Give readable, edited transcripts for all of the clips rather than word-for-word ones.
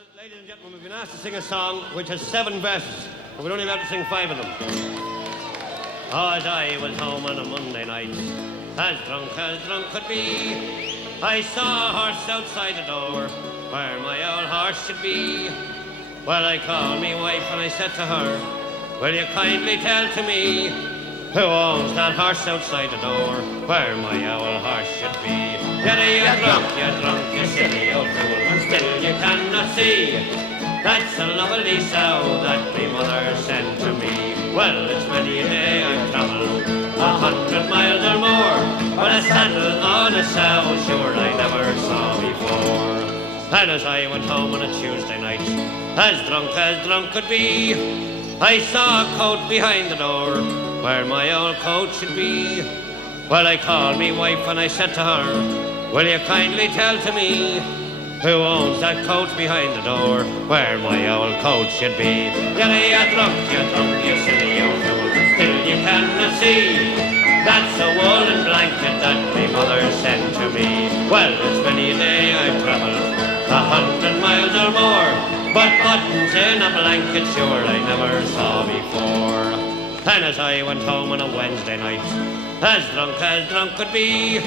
Well, ladies and gentlemen, we've been asked to sing a song which has 7 verses, but we're only allowed to sing 5 of them. Oh, as I was home on a Monday night, as drunk could be, I saw a horse outside the door, where my old horse should be. Well, I called me wife and I said to her, will you kindly tell to me, who owns that horse outside the door, where my old horse should be? You're drunk, you silly old fool, and still you cannot see. That's a lovely sow that me mother sent to me. Well, it's many a day I've travelled 100 miles or more, but a saddle on a sow, sure I never saw before. And as I went home on a Tuesday night, as drunk could be, I saw a coat behind the door, where my old coat should be. Well, I called me wife and I said to her, will you kindly tell to me, who owns that coat behind the door, where my old coat should be? You're drunk, you silly old fool, still you cannot see. That's a woolen blanket that my mother sent to me. Well, it's many a day I've travelled 100 miles or more, but buttons in a blanket sure I never saw before. And as I went home on a Wednesday night, as drunk could be,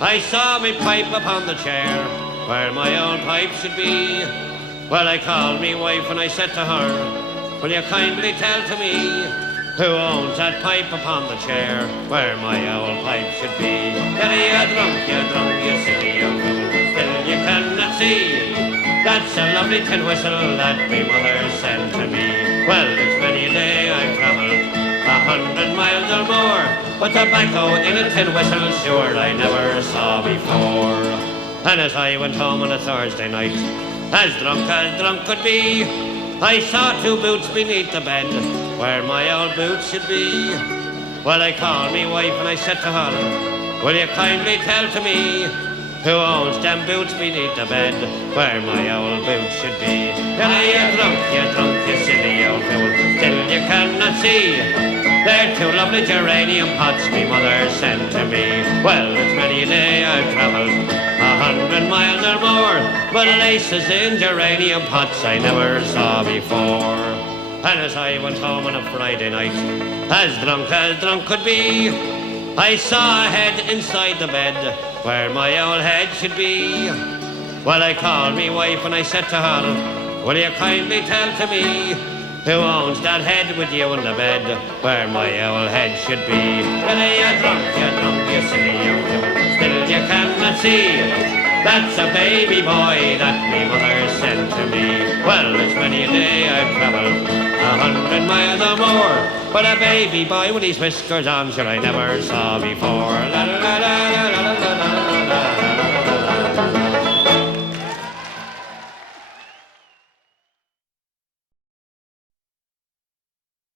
I saw me pipe upon the chair, where my old pipe should be. Well, I called me wife and I said to her, will you kindly tell to me, who owns that pipe upon the chair, where my old pipe should be? You're drunk, you silly old fool, still you cannot see. That's a lovely tin whistle that me mother sent to me. Well, it's many a day I've travelled 100 miles or more, but tobacco in a tin whistle sure I never saw before. And as I went home on a Thursday night, as drunk could be, I saw 2 boots beneath the bed, where my old boots should be. Well, I called me wife and I said to her, will you kindly tell to me, who owns them boots beneath the bed, where my old boots should be? You're drunk, you silly old fool, still you cannot see. They're 2 lovely geranium pots me mother sent to me. Well, it's many a day I've travelled 100 miles or more, but laces in geranium pots I never saw before. And as I went home on a Friday night, as drunk could be, I saw a head inside the bed, where my old head should be. Well, I called me wife and I said to her, will you kindly tell to me, who owns that head with you in the bed, where my old head should be? You're drunk, you silly old fool, still you cannot see. That's a baby boy that me mother sent to me. Well, it's many a day I've travelled 100 miles or more, but a baby boy with his whiskers on sure I never saw before.